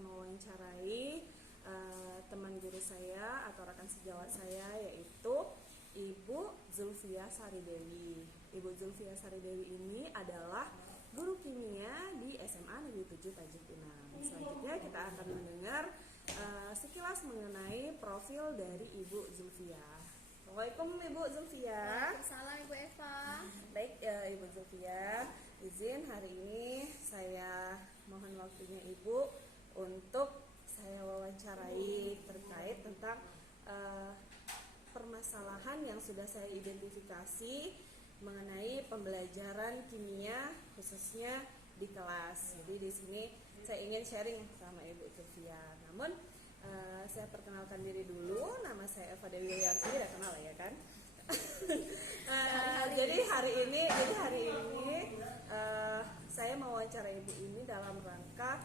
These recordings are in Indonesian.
mewawancarai teman guru saya atau rekan sejawat saya, yaitu Ibu Zulfia Sari Dewi. Ibu Zulfia Sari Dewi ini adalah guru kimia di SMA Negeri 7 Tanjung Pinang. Selanjutnya kita akan mendengar sekilas mengenai profil dari Ibu Zulfia. Assalamualaikum Ibu Zulfia. Waalaikumsalam Ibu Eva. Baik Ibu Zulfia, izin hari ini saya mohon waktunya Ibu untuk saya wawancarai terkait tentang permasalahan yang sudah saya identifikasi mengenai pembelajaran kimia khususnya di kelas. Jadi di sini saya ingin sharing sama Ibu Zulfia. Namun saya perkenalkan diri dulu, nama saya Eva Dewi Yanti, udah kenal ya kan? Jadi hari ini saya mau wawancara Ibu ini dalam rangka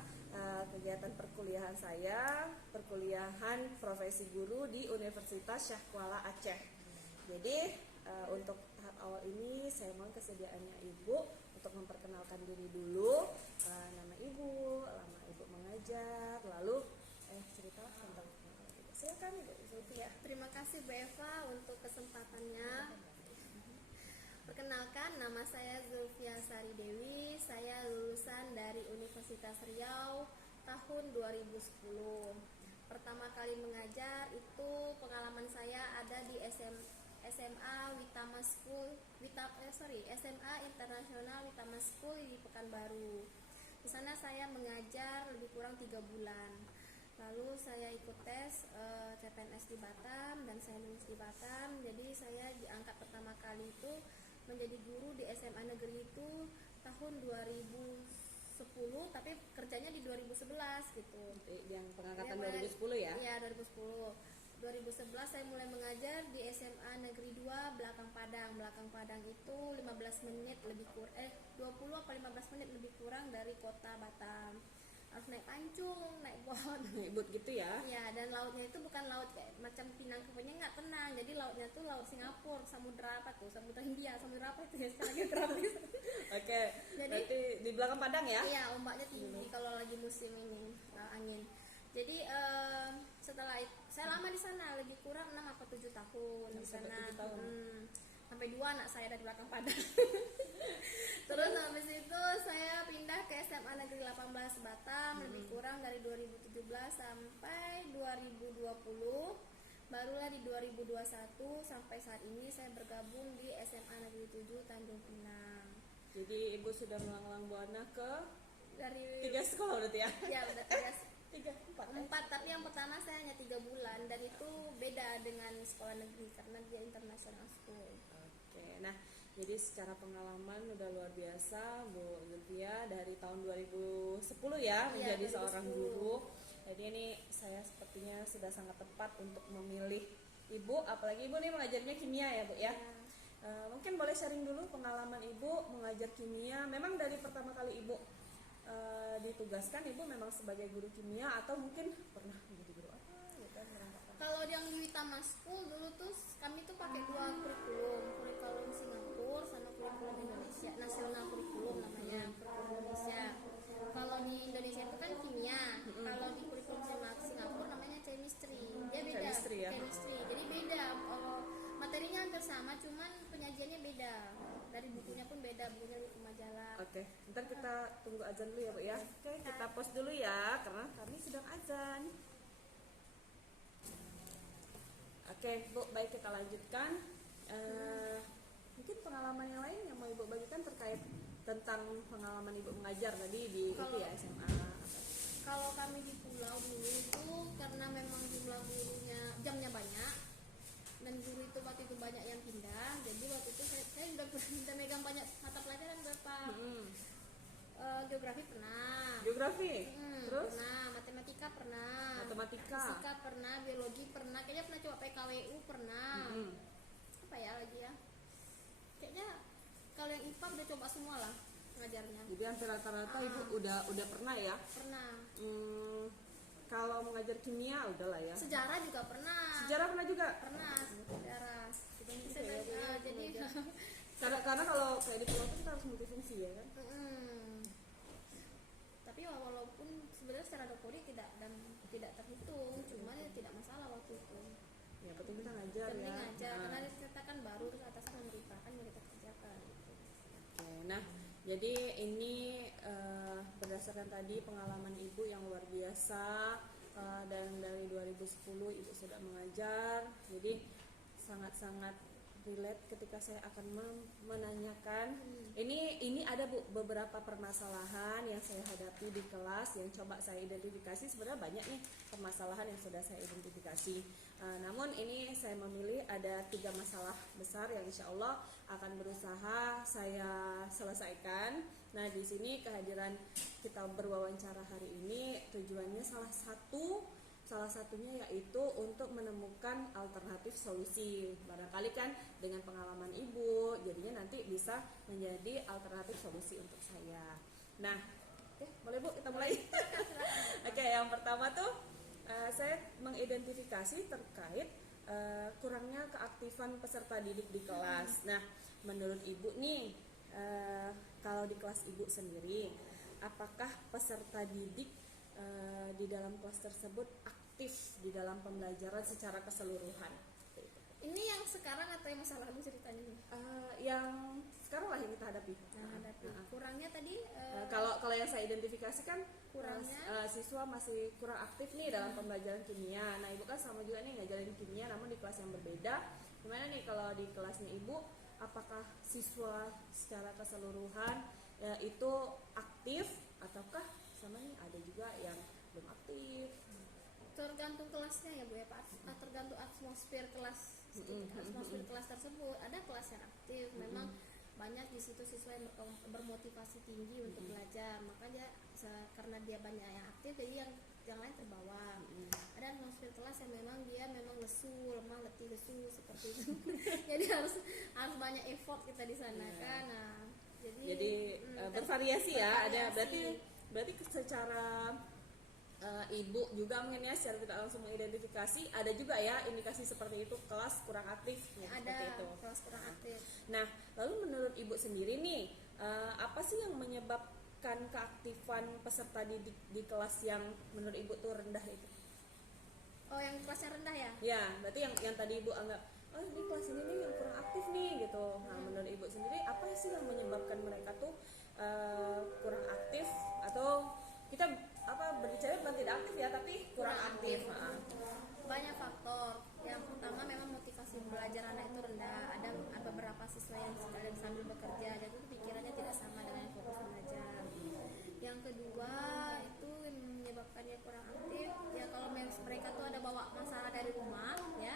kegiatan perkuliahan saya, perkuliahan profesi guru di Universitas Syah Kuala Aceh. Jadi untuk tahap awal ini saya mohon kesediaannya Ibu untuk memperkenalkan diri dulu, nama Ibu, lama Ibu mengajar, lalu cerita tentang Ibu. Silakan Ibu Zulfia. Terima kasih Bu Eva untuk kesempatannya. Perkenalkan, nama saya Zulfia Sari Dewi. Saya lulusan dari Universitas Riau tahun 2010. Pertama kali mengajar itu pengalaman saya ada di SMA Witama School, SMA Internasional Witama School di Pekanbaru. Di sana saya mengajar lebih kurang 3 bulan. Lalu saya ikut tes CPNS di Batam dan saya lulus di Batam. Jadi saya diangkat pertama kali itu menjadi guru di SMA negeri itu tahun 2010, tapi kerjanya di 2011 gitu. Yang pengangkatan 2010 ya? Iya, 2010. 2011 saya mulai mengajar di SMA Negeri 2 Belakang Padang. Belakang Padang itu 15 menit lebih kurang 20 atau 15 menit lebih kurang dari kota Batam. Harus naik pancung, naik boat. Naik boat gitu ya? Iya, dan lautnya itu bukan laut kayak macam Pinang Kepenya, nggak tenang. Jadi lautnya tuh laut Singapura, samudra apa tuh? Samudra Hindia, samudra apa itu ya sekarang lagi gratis. Oke. Jadi berarti di belakang Padang ya? Iya, ombaknya tinggi kalau lagi musim ini angin. Jadi setelah itu saya lama di sana, lebih kurang 6 atau 7 tahun di sana. 7 tahun. Sampai 2 anak saya dari belakang Padang. Terus habis itu saya pindah ke SMA Negeri 18 Batam, lebih kurang dari 2017 sampai 2020. Barulah di 2021 sampai saat ini saya bergabung di SMA Negeri 7 Tanjung Pinang. Jadi Ibu sudah melanglang buana ke Dari 3 sekolah berarti ya? Ya, udah 4, tapi yang pertama saya hanya 3 bulan dan itu beda dengan sekolah negeri karena dia international school. Oke, nah jadi secara pengalaman udah luar biasa Bu Zulfia dari tahun 2010 ya menjadi 2010. seorang guru. Jadi ini saya sepertinya sudah sangat tepat untuk memilih Ibu, apalagi Ibu nih mengajarnya kimia ya Bu ya. Mungkin boleh sharing dulu pengalaman Ibu mengajar kimia. Memang dari pertama kali Ibu ditugaskan Ibu memang sebagai guru kimia atau mungkin pernah menjadi guru apa gitu kan? Kalau yang di Witama School dulu tuh kami tuh pakai 2 kurikulum Singapura sama kurikulum Indonesia, nasional kurikulum namanya, kurikulum Indonesia. Kalau di Indonesia itu kan kimia, kalau di kurikulum Singapura namanya chemistry. Dia beda, Chemistry ya? chemistry. Jadi beda, materinya hampir sama, cuman penyajiannya beda. Dari bukunya pun beda, bukunya buku majalah. Oke, ntar kita tunggu azan dulu ya Bu ya. Oke, kita pause dulu ya karena kami sedang azan. Oke Bu, baik kita lanjutkan. Mungkin pengalaman yang lain yang mau Ibu bagikan terkait tentang pengalaman Ibu mengajar tadi di itu ya SMA. Kalau kami di pulau dulu itu karena memang jumlah gurunya, jamnya banyak dan guru itu waktu itu banyak yang pindah, jadi waktu itu saya udah megang banyak mata pelajaran berapa. Geografi pernah. Terus? Pernah, matematika pernah. Fisika pernah, biologi pernah. Kayaknya pernah coba PKWU pernah. Apa ya lagi ya? Kayaknya kalau yang IPA udah coba semua lah ngajarnya. Jadi hampir rata-rata Ibu udah pernah ya? Pernah. Kalau mengajar kimia udahlah ya. Sejarah juga pernah. Sejarah pernah juga? Pernah, sejarah. Jadi karena kalau kayak di pulau itu kita harus multifungsi ya kan? Tapi walaupun sebenarnya secara dopodi tidak terhitung, cuman ya tidak masalah waktu itu. Ya penting kita ngajar Penting ya. ngajar, Nah, karena kita kan baru, terus atasan memerintahkan yang kita kerjakan gitu. oke. Nah, jadi ini berdasarkan tadi pengalaman Ibu yang luar biasa, dan dari 2010 Ibu sudah mengajar. Jadi sangat-sangat relate ketika saya akan menanyakan. Ini ada Bu beberapa permasalahan yang saya hadapi di kelas yang coba saya identifikasi. Sebenarnya banyak nih permasalahan yang sudah saya identifikasi. Namun ini saya memilih ada 3 masalah besar yang insya Allah akan berusaha saya selesaikan. Nah, di sini kehadiran kita berwawancara hari ini tujuannya salah satunya yaitu untuk menemukan alternatif solusi. Barangkali kan dengan pengalaman Ibu jadinya nanti bisa menjadi alternatif solusi untuk saya. Nah, oke, boleh Bu kita mulai. Oke, yang pertama tuh saya mengidentifikasi terkait kurangnya keaktifan peserta didik di kelas. Nah, menurut Ibu nih, kalau di kelas Ibu sendiri, apakah peserta didik di dalam kelas tersebut aktif di dalam pembelajaran secara keseluruhan? Ini yang sekarang atau yang masa lalu ceritanya nih? Yang sekarang lah yang kita hadapi. Kurangnya tadi Kalau yang saya identifikasikan kurangnya siswa masih kurang aktif nih dalam pembelajaran kimia. Nah, Ibu kan sama juga nih ngajarin kimia namun di kelas yang berbeda. Gimana nih kalau di kelasnya Ibu, apakah siswa secara keseluruhan itu aktif ataukah sama nih ada juga yang belum aktif? tergantung kelasnya ya Bu ya Pak, tergantung atmosfer kelas, atmosfer kelas tersebut. Ada kelas yang aktif, memang banyak di situ siswa yang bermotivasi tinggi untuk belajar, makanya karena dia banyak yang aktif jadi yang lain terbawa. Ada atmosfer kelas yang memang dia lesu, lemah, letih, lesu seperti itu. Jadi harus banyak effort kita di sana kan. Nah, jadi bervariasi ya. Ada bervariasi. berarti secara Ibu juga mungkin ya secara tidak langsung mengidentifikasi ada juga ya indikasi seperti itu, kelas kurang aktif ya, ada seperti itu. kelas kurang aktif. Nah, lalu menurut Ibu sendiri nih, apa sih yang menyebabkan keaktifan peserta didik di kelas yang menurut Ibu tuh rendah itu? Oh, yang kelasnya rendah ya? Ya, berarti yang tadi Ibu anggap, oh ini kelas ini nih yang kurang aktif nih gitu. Nah, menurut Ibu sendiri apa sih yang menyebabkan mereka tuh kurang aktif, atau kita berbicara bukan tidak aktif ya, tapi kurang aktif? Banyak faktor. Yang pertama memang motivasi belajar anak itu rendah. Ada beberapa siswa yang sedang sambil bekerja, jadi itu pikirannya tidak sama dengan yang fokus belajar. Yang kedua itu yang menyebabkannya kurang aktif ya, kalau mereka tuh ada bawa masalah dari rumah ya,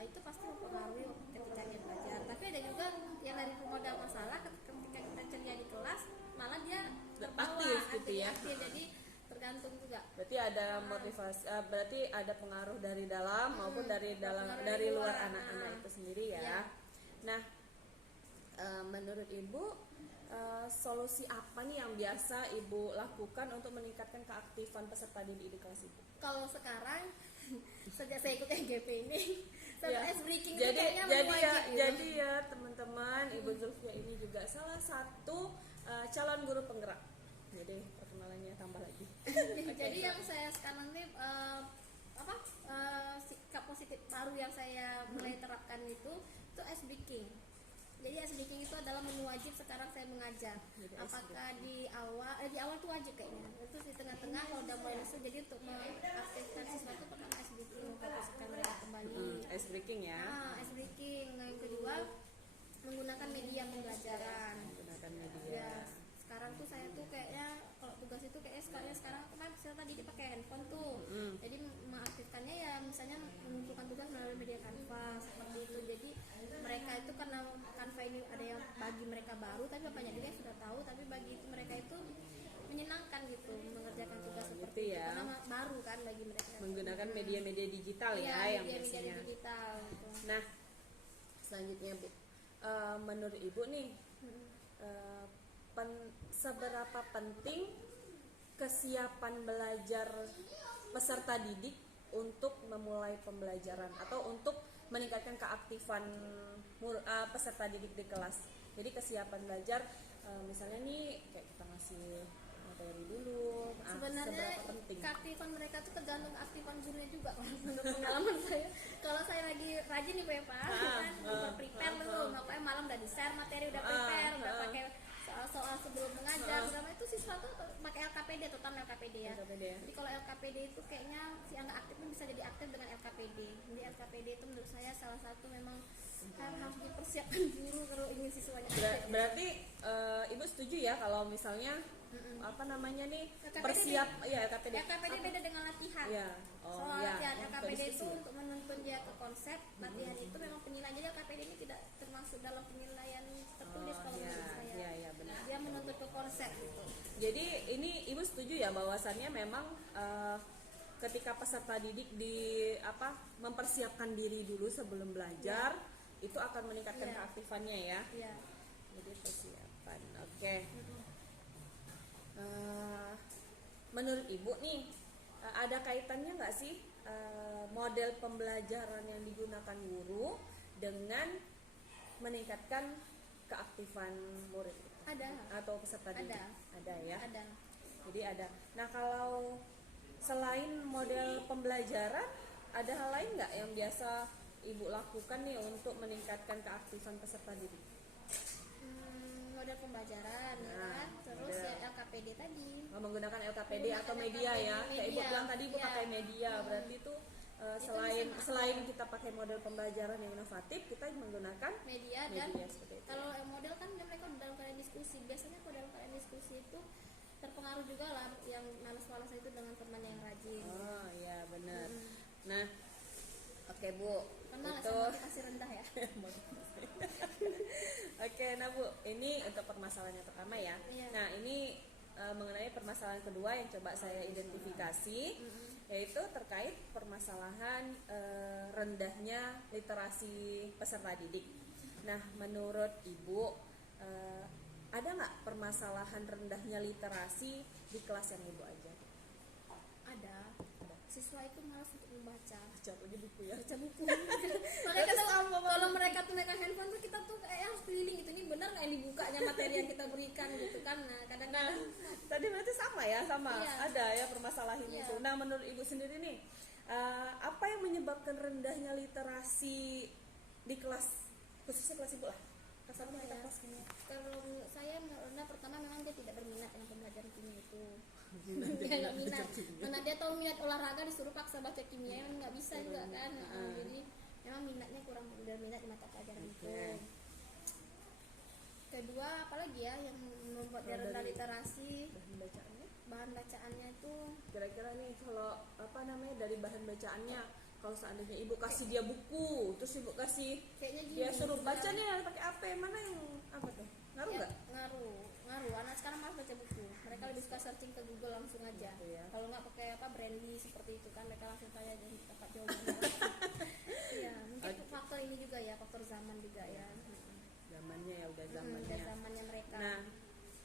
itu pasti mempengaruhi ketika dia belajar. Tapi ada juga yang dari rumah ada masalah, ketika kita ceria di kelas malah dia terbawa Aktif gitu ya. aktif. Jadi tergantung juga. Berarti ada motivasi, berarti ada pengaruh dari dalam maupun dari pengaruh dari dari luar luar. anak-anak itu sendiri ya. Iya. Nah, menurut Ibu solusi apa nih yang biasa Ibu lakukan untuk meningkatkan keaktifan peserta didik di kelas Ibu? Kalau sekarang sejak saya ikut NGP ini Ya. ice breaking itu Jadi kayaknya jadi wajib ya gitu. jadi ya teman-teman, Ibu Zulfia ini juga salah satu calon guru penggerak. Jadi perkenalannya tambah lagi. Jadi yang saya sekarang nih sikap positif baru yang saya mulai terapkan itu ice breaking. Jadi ice breaking itu adalah menu wajib sekarang saya mengajar. Jadi ice Apakah di awal tuh wajib kayaknya. Terus di tengah-tengah kalau udah mulai lesu, jadi untuk mengaktifkan siswa itu pertama ice breaking, memfokuskan mereka kembali. Ice breaking ya. Ice breaking. Yang kedua menggunakan media pembelajaran. Menggunakan media. Ya, sekarang tuh saya tuh kayaknya kalau tugas itu kayaknya sekarang kan saya tadi dipakai handphone tuh. Jadi mengaktifkannya ya misalnya mengumpulkan tugas melalui media Canva seperti itu. Jadi mereka itu karena Canva ini ada yang bagi mereka baru, tapi banyak juga yang sudah tahu, tapi bagi itu mereka itu menyenangkan gitu mengerjakan tugas seperti itu ya. karena baru kan bagi mereka. Menggunakan media-media digital ya yang media biasanya. digital gitu. Nah, selanjutnya Bu, menurut Ibu nih, seberapa penting kesiapan belajar peserta didik untuk memulai pembelajaran atau untuk meningkatkan keaktifan peserta didik di kelas? Jadi kesiapan belajar, misalnya nih kayak kita ngasih materi dulu. Sebenarnya Seberapa penting? keaktifan mereka tuh tergantung keaktifan gurunya juga Pak. Menurut pengalaman saya, kalau saya lagi rajin nih Pak, kan udah prepare tuh, makanya malam udah di-share materi, udah prepare, udah pakai soal-soal sebelum mengajar, sama itu siswa tuh pakai LKPD, terutama LKPD ya. LKPD ya. Jadi kalau LKPD itu kayaknya si yang nggak aktif pun bisa jadi aktif dengan LKPD. Jadi LKPD itu menurut saya salah satu memang harus dipersiapkan guru kalau ingin siswanya aktif. Berarti Ibu setuju ya kalau misalnya apa namanya nih LKPD persiap ya LKPD. LKPD beda dengan latihan. Ya. Oh, Soal ya. latihan LKPD Diskusi. itu untuk menuntun dia ke konsep, latihan itu memang penilaian. Jadi LKPD ini tidak termasuk dalam penilaian tertulis kalau ya, menurut saya. ya, benar. Dia menuntut ke konsep gitu. Jadi ini Ibu setuju ya bahwasannya memang ketika peserta didik mempersiapkan diri dulu sebelum belajar itu akan meningkatkan Ya. keaktifannya ya. Iya. Jadi persiapan. Oke. Menurut Ibu nih ada kaitannya nggak sih model pembelajaran yang digunakan guru dengan meningkatkan keaktifan murid Ada. atau peserta didik? Ada ya. Ada. Jadi ada. Nah kalau selain model pembelajaran, ada hal lain nggak yang biasa Ibu lakukan nih untuk meningkatkan keaktifan peserta didik? Model pembelajaran ya Nah, kan, terus model. ya LKPD tadi. Menggunakan LKPD Menggunakan atau media LKPD, ya? Kayak Ibu media. bilang tadi Ibu Iya. pakai media, berarti itu selain kita pakai model pembelajaran yang inovatif, kita menggunakan Media dan media seperti itu. kalau model kan mereka dalam keadaan diskusi. Biasanya kalau dalam keadaan diskusi itu terpengaruh juga lah yang malas-malas itu dengan temannya yang rajin. Oh iya benar. Nah, oke Bu, Kan malas itu yang motivasi rendah ya. Oke, nah Bu, ini untuk permasalahan yang pertama ya. Iya. Nah, ini mengenai permasalahan kedua yang coba saya identifikasi, yaitu terkait permasalahan rendahnya literasi peserta didik. Nah, menurut Ibu, ada nggak permasalahan rendahnya literasi di kelas yang Ibu ajar? Ada. Siswa itu malas untuk membaca. Baca aja buku ya. Baca buku. Makanya kita kalau mereka tuh megang handphone tuh kita tuh kayak harus keliling itu, ini benar nggak yang dibukanya materi yang kita berikan gitu kan. Nah kadang-kadang Tadi berarti sama ya, Iya. ada ya permasalahan Iya. itu. Nah menurut Ibu sendiri nih, apa yang menyebabkan rendahnya literasi di kelas, khususnya kelas Ibu lah, kelas apa kita kelas kimia? kalau menurut saya karena pertama memang dia tidak berminat dengan pembelajaran kimia itu. Dia nggak minat. Mana dia tahu minat olahraga disuruh paksa baca kimia nggak bisa juga kan. Jadi memang minatnya kurang berminat di mata pelajaran itu. Kedua apalagi ya yang membuat dia rendah literasi, Bahan bacaannya? bahan bacaannya itu Kira-kira nih kalau dari bahan bacaannya, kalau seandainya Ibu kasih dia buku, terus Ibu kasih kayaknya gini. dia suruh baca nih pakai apa? Mana yang apa tuh? Ngaruh Ya, nggak? ngaruh. Anak sekarang malas baca buku. Mereka lebih suka searching ke Google langsung aja. Gitu ya. Kalau nggak pakai Brandly seperti itu kan mereka langsung tanya dan dapat jawabannya. Iya, mungkin faktor ini juga ya, faktor zaman juga ya. Zamannya ya udah Dan zamannya. zamannya mereka. Nah,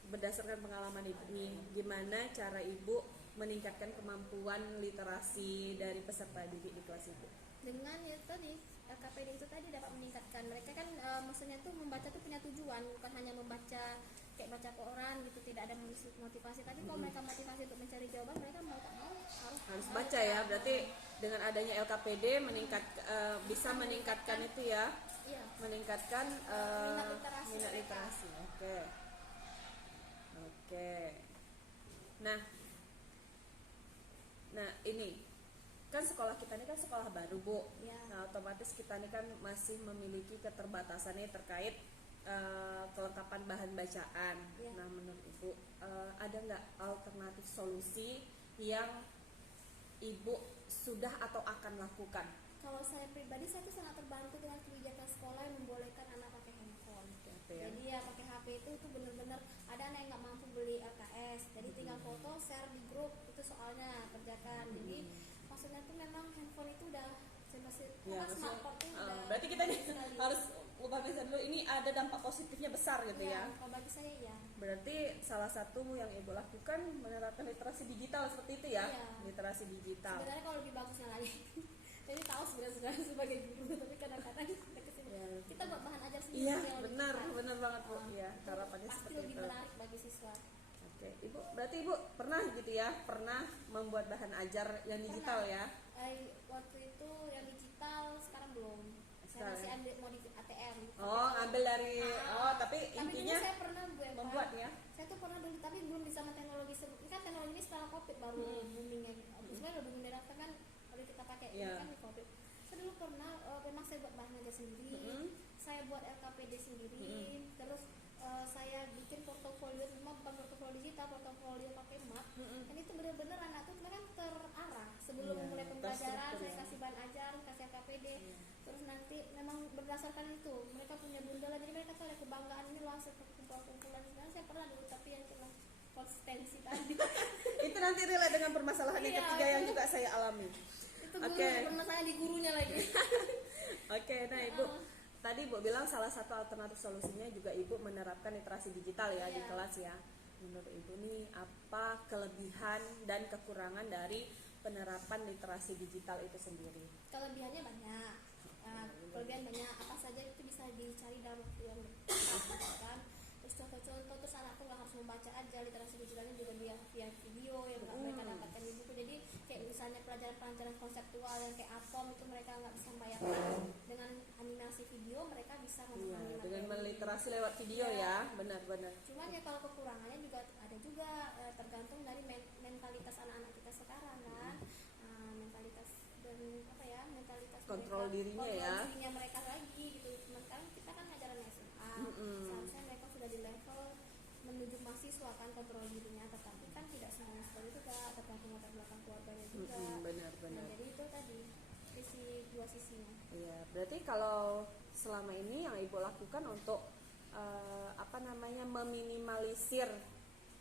berdasarkan pengalaman Ibu nih, gimana cara Ibu meningkatkan kemampuan literasi dari peserta didik di kelas Ibu? Dengan ya tadi LKPD itu tadi dapat meningkatkan mereka kan maksudnya tuh membaca tuh punya tujuan, bukan hanya membaca kayak baca koran gitu, tidak ada motivasi. Tapi kalau mereka motivasi untuk mencari jawaban, mereka mau tak mau Harus baca ya, berarti dengan adanya LKPD bisa meningkatkan itu ya, iya. meningkatkan Minat minat literasi literasi. Oke. Nah ini kan sekolah kita ini kan sekolah baru Bu. Ya. Nah otomatis kita ini kan masih memiliki keterbatasan nih terkait kelengkapan bahan bacaan. Ya. Nah menurut Ibu ada nggak alternatif solusi yang Ibu sudah atau akan lakukan? Kalau saya pribadi, saya tuh sangat terbantu dengan kebijakan sekolah yang membolehkan anak pakai handphone. Gitu ya. Jadi ya pakai HP itu benar-benar ada anak yang nggak mampu beli LKS, jadi tinggal foto share di grup itu soalnya kerjakan. Jadi maksudnya tuh memang handphone itu udah Ya, smartphone tuh udah berarti kita nih sekali. harus lupa bisa dulu, ini ada dampak positifnya besar gitu ya. Kalau bagi saya ya. Berarti salah satu yang Ibu lakukan menerapkan literasi digital seperti itu ya. Iya. Literasi digital. Sebenarnya kalau lebih bagusnya lagi, jadi tahu sebenarnya sebagai guru, tapi kadang-kadang kita buat bahan ajar sendiri. Iya, yang lebih benar cepat. banget Bu. Iya, harapannya Pasti seperti lebih itu. menarik bagi siswa. Oke, Ibu, berarti Ibu pernah gitu ya, pernah membuat bahan ajar yang digital Pernah. ya? Waktu itu yang digital, sekarang belum. Saya Sekarang masih ya? ambil modif ATM. Oh, ngambil dari, tapi Tapi intinya dulu saya pernah membuat ya? Saya tuh pernah dulu, tapi belum bisa sama teknologi. Ini kan teknologi ini setelah COVID baru booming ya. Sebenarnya udah booming dari apa kan, kalau kita pakai ini Iya. kan di COVID. Saya dulu pernah, memang saya buat bahan aja sendiri. Saya buat LKPD sendiri. Terus saya bikin portofolio, cuma bukan portofolio digital, portofolio pakai map. Dan itu benar-benar anak tuh kan terarah. Sebelum Iya, memulai pembelajaran, terstruktur saya ya. kasih bahan ajar, kasih LKPD. Terus nanti memang berdasarkan itu mereka punya bundalan, jadi mereka tuh ada kebanggaan ini loh hasil kumpulan. Sebenarnya saya pernah dulu, tapi yang cuma konsistensi tadi. Itu nanti relate dengan permasalahan yang Iya, ketiga yang itu. juga saya alami. Itu guru Oke. permasalahan di gurunya lagi. Oke, nah Ibu, tadi Ibu bilang salah satu alternatif solusinya juga Ibu menerapkan literasi digital ya di Iya. kelas ya. Menurut Ibu nih apa kelebihan dan kekurangan dari penerapan literasi digital itu sendiri? Kelebihannya banyak. Kelebihan banyak, apa saja itu bisa dicari dalam waktu yang dekat kan. Terus contoh-contoh, terus anak tuh nggak harus membaca aja, literasi digitalnya juga via video yang nggak mereka dapatkan di buku. Jadi kayak misalnya pelajaran-pelajaran konseptual yang kayak atom itu mereka nggak bisa membayangkan, dengan animasi video mereka bisa Iya, memahami dengan materi. meliterasi lewat video Iya. ya, benar-benar. Cuman ya kalau kekurangannya juga ada juga, tergantung dari mentalitas anak-anak kita sekarang kan. Mentalitas dan apa ya, mentalitas Kontrol mereka, dirinya kontrol ya. dirinya mereka lagi gitu. Cuman kan kita kan ajaran SMA, seharusnya mereka sudah di level menuju mahasiswa kan kontrol dirinya, tetapi kan tidak semuanya seperti itu juga, tergantung latar belakang keluarganya juga. Nah, Benar-benar. jadi itu tadi dua sisinya. Iya, berarti kalau selama ini yang Ibu lakukan untuk meminimalisir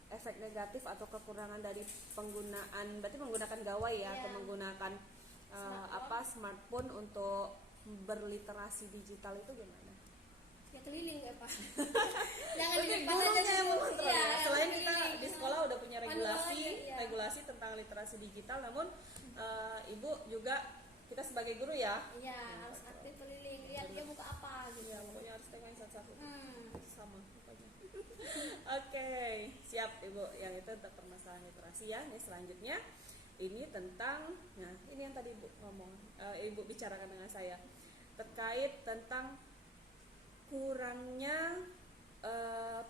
efek negatif atau kekurangan dari penggunaan, berarti menggunakan gawai ya, Iya. atau menggunakan smartphone untuk berliterasi digital itu gimana? Ya keliling ya Pak. Jangan di Berarti depan aja gurunya yang dulu. mengontrol Iya, ya. Selain kita keliling. di sekolah udah punya regulasi, Iya. regulasi tentang literasi digital, namun Ibu juga kita sebagai guru ya, Iya, harus aktif keliling, lihat dia buka apa gitu. ya pokoknya harus tengok satu-satu. Sama pokoknya. Oke, siap Ibu. Yang itu untuk permasalahan literasi ya. Ini selanjutnya ini tentang, nah ini yang tadi Ibu ngomong, Ibu bicarakan dengan saya terkait tentang kurangnya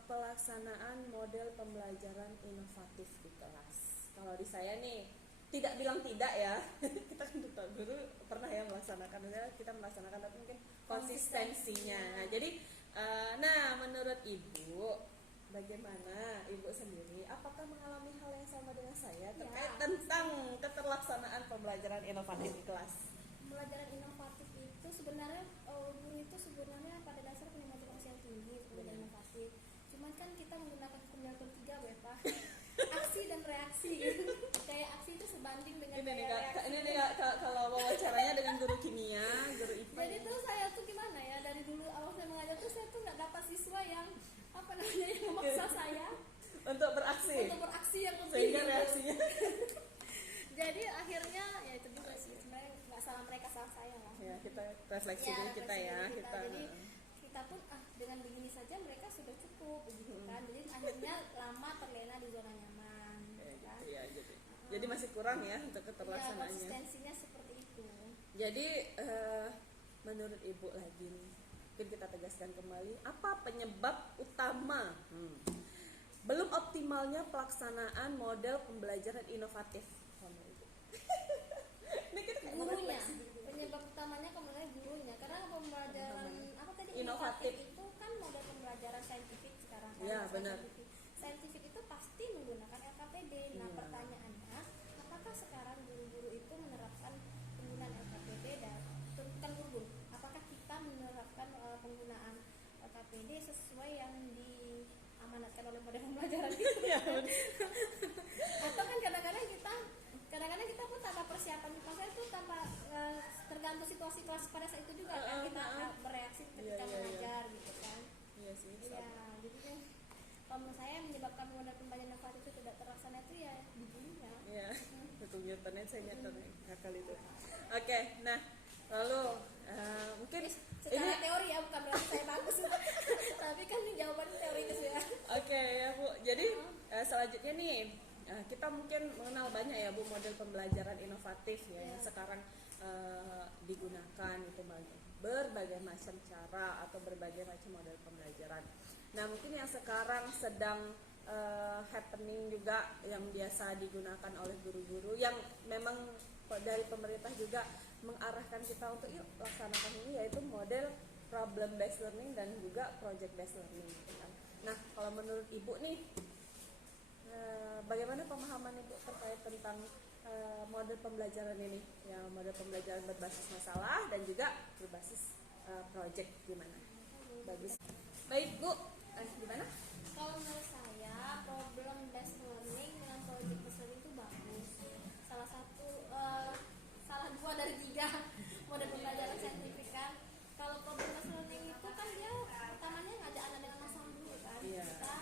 pelaksanaan model pembelajaran inovatif di kelas. Kalau di saya nih tidak bilang tidak ya, kita kan guru pernah ya melaksanakan, kita melaksanakan tapi mungkin konsistensinya. Nah, jadi menurut Ibu bagaimana Ibu sendiri? Apakah mengalami hal yang sama dengan saya terkait tentang keterlaksanaan pembelajaran inovatif di kelas? Pembelajaran inovatif itu sebenarnya guru itu sebenarnya pada dasar punya motivasi yang tinggi untuk belajar inovatif. Cuman kan kita menggunakan hukum tiga Pak. Aksi dan reaksi. Kayak aksi itu sebanding dengan reaksi. Ini nih kalau wawancaranya dengan guru kimia, guru IPA. Jadi tuh saya tuh gimana ya, dari dulu awal saya mengajar tuh saya tuh nggak dapat siswa yang yang memaksa saya untuk beraksi yang lebih. Sehingga reaksinya Jadi akhirnya ya itu juga sih, sebenarnya nggak salah mereka, salah saya lah. ya, kita refleksi diri kita ya, kita Jadi kita pun dengan begini saja mereka sudah cukup begitu kan. Jadi akhirnya lama terlena di zona nyaman gitu kan. Jadi masih kurang ya untuk Ya, keterlaksanaannya. konsistensinya seperti itu. Jadi menurut Ibu lagi nih, mungkin kita tegaskan kembali apa penyebab utama belum optimalnya pelaksanaan model pembelajaran inovatif. Ini kita kayak Gurunya, refleksi diri. penyebab utamanya kemudian gurunya, karena pembelajaran apa tadi Inovatif. itu kan model pembelajaran saintifik sekarang kan. Ya, benar. Saintifik itu pasti menggunakan LKPD. Nah, pertanyaannya, apakah sekarang guru-guru itu menerapkan penggunaan LKPD dan bukan guru, apakah kita menerapkan penggunaan LKPD sesuai yang diamanatkan oleh model pembelajaran itu? Ya, Atau kan kadang-kadang kita pun tanpa persiapan, maksudnya itu tanpa tergantung situasi kelas pada saat itu juga kan kita bereaksi ketika mengajar gitu kan. Iya sih. Ya, jadi kan kalau menurut saya yang menyebabkan model pembelajaran inovatif itu tidak terlaksana itu ya di gurunya. Iya, betul nyetornya saya nyetor ngakal itu. Oke, nah lalu mungkin Secara teori ya, bukan berarti saya bagus tapi kan ini jawaban teoritis ya. Oke ya Bu, jadi selanjutnya nih, kita mungkin mengenal banyak ya Bu model pembelajaran inovatif ya yang sekarang digunakan itu berbagai macam cara atau berbagai macam model pembelajaran. Nah mungkin yang sekarang sedang happening juga yang biasa digunakan oleh guru-guru yang memang dari pemerintah juga mengarahkan kita untuk yuk laksanakan ini, yaitu model problem based learning dan juga project based learning gitu kan. Nah kalau menurut Ibu nih, bagaimana pemahaman Ibu terkait tentang model pembelajaran ini, yang model pembelajaran berbasis masalah dan juga berbasis project, gimana? Bagus. Baik Bu, gimana? Kalau menurut saya problem based learning dengan project based learning itu bagus. Salah dua dari tiga model pembelajaran saintifik kan. Kalau problem based learning itu kan dia utamanya ngajak anak dengan masalah dulu kan. Kita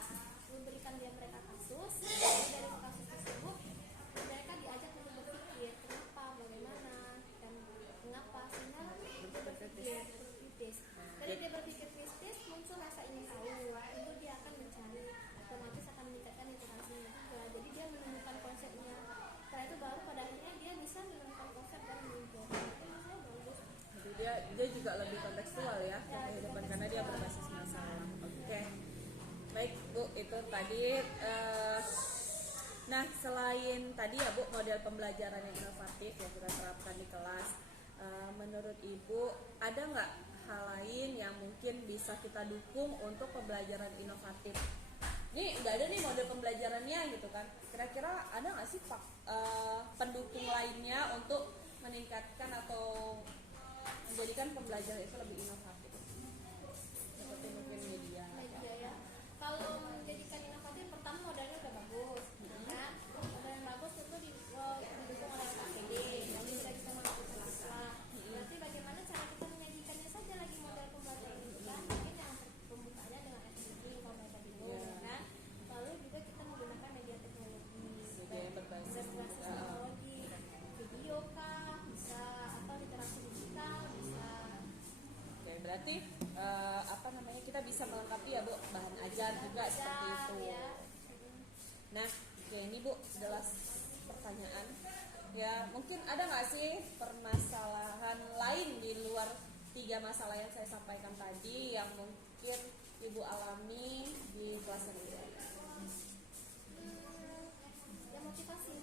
memberikan mereka kasus, dari kasus tersebut mereka diajak untuk berpikir kenapa, bagaimana, dan mengapa, sehingga dia berpikir kritis. Dari dia berpikir kritis muncul rasa ingin tahu, itu dia akan mencari, otomatis akan meningkatkan literasinya juga. Jadi dia menemukan konsepnya. Setelah itu baru pada akhirnya dia bisa menemukan konsep dan menunjukkan. Itu maksudnya bagus. Jadi dia juga lebih kontekstual ya ke kehidupan karena dia berbasis masalah. Oke. Baik Bu, itu tadi. Nah selain tadi ya Bu model pembelajaran yang inovatif yang kita terapkan di kelas, menurut Ibu ada nggak hal lain yang mungkin bisa kita dukung untuk pembelajaran inovatif? Ini nggak ada nih model pembelajarannya gitu kan. Kira-kira ada nggak sih pendukung lainnya untuk meningkatkan atau menjadikan pembelajaran itu lebih inovatif? Seperti mungkin media. Ya. Kalau menjadikan inovatif, pertama modalnya udah bagus, kan? Modal yang bagus itu didukung oleh KPD, lalu kita bisa melakukan siswa. Berarti bagaimana cara kita menyajikannya saja lagi model pembelajaran itu kan? Mungkin yang pembukanya dengan FGD kalau mereka bingung, kan? Lalu juga kita menggunakan media teknologi, berbasis teknologi, video kah, bisa atau literasi digital bisa. Oke, berarti kita bisa melengkapi ya Bu bahan ajar juga seperti itu. Ya. Nah, oke, ini Bu jelas pertanyaan. Ya, mungkin ada nggak sih permasalahan lain di luar 3 masalah yang saya sampaikan tadi yang mungkin Ibu alami di kelas ini? Ya motivasi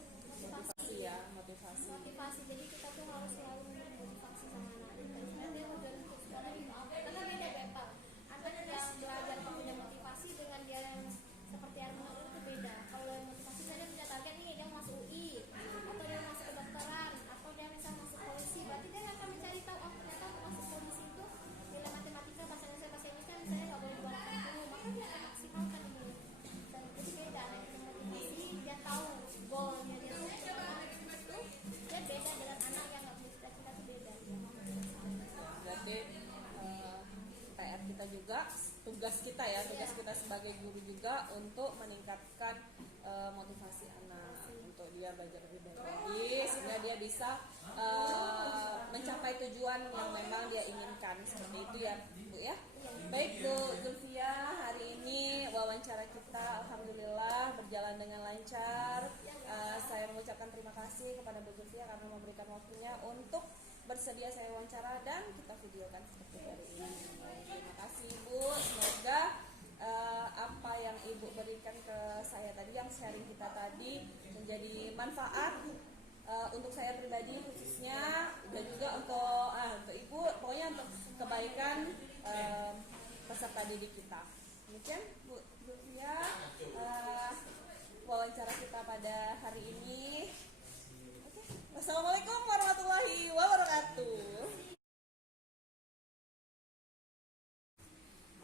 ya, motivasi. Jadi kita tuh harus selalu memotivasi sama anak. Karena dia tujuan untuk sekolah ini karena beda Pak. Anak yang belajar punya motivasi dengan dia yang seperti anak itu beda. Kalau yang motivasi saya punya target nih, dia masuk UI atau dia masuk kedokteran atau dia misalnya masuk polisi, berarti dia akan mencari tahu ternyata masuk polisi itu nilai matematika, bahasa Indonesia saya nggak boleh 80, maka dia akan maksimalkan ini. Dan jadi beda ada yang motivasi, dia tahu goalnya dia tuh itu dia beda dengan anak yang nggak punya cita-cita, itu beda. Berarti PR kita juga, tugas kita kita sebagai guru juga untuk meningkatkan motivasi anak untuk dia belajar lebih baik lagi sehingga dia bisa mencapai tujuan yang memang dia inginkan, seperti itu ya Bu ya. Baik Bu Zulfia, hari ini wawancara kita alhamdulillah berjalan dengan lancar. Saya mengucapkan terima kasih kepada Bu Zulfia karena memberikan waktunya untuk bersedia saya wawancara dan kita videokan seperti hari ini. Terima kasih Ibu, semoga apa yang Ibu berikan ke saya tadi, yang sharing kita tadi menjadi manfaat untuk saya pribadi khususnya dan juga untuk Ibu, pokoknya untuk kebaikan peserta didik kita. Demikian Bu Zulfia wawancara kita pada hari ini. Wassalamualaikum warahmatullahi wabarakatuh.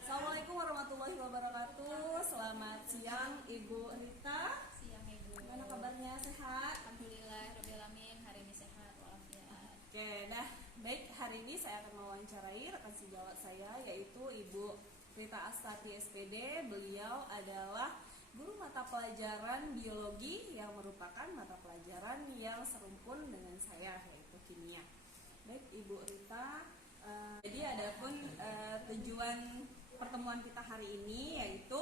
Assalamualaikum warahmatullahi wabarakatuh. Selamat siang Ibu Rita. Siang Ibu. Gimana kabarnya, sehat? Alhamdulillah, Rabbil Alamin, hari ini sehat walafiat. Oke, nah baik, hari ini saya akan mewawancarai rekan sejawat saya yaitu Ibu Rita Astati SPD. Beliau adalah guru mata pelajaran biologi yang merupakan mata pelajaran yang serumpun dengan saya, yaitu kimia. Baik Ibu Rita, jadi adapun tujuan pertemuan kita hari ini yaitu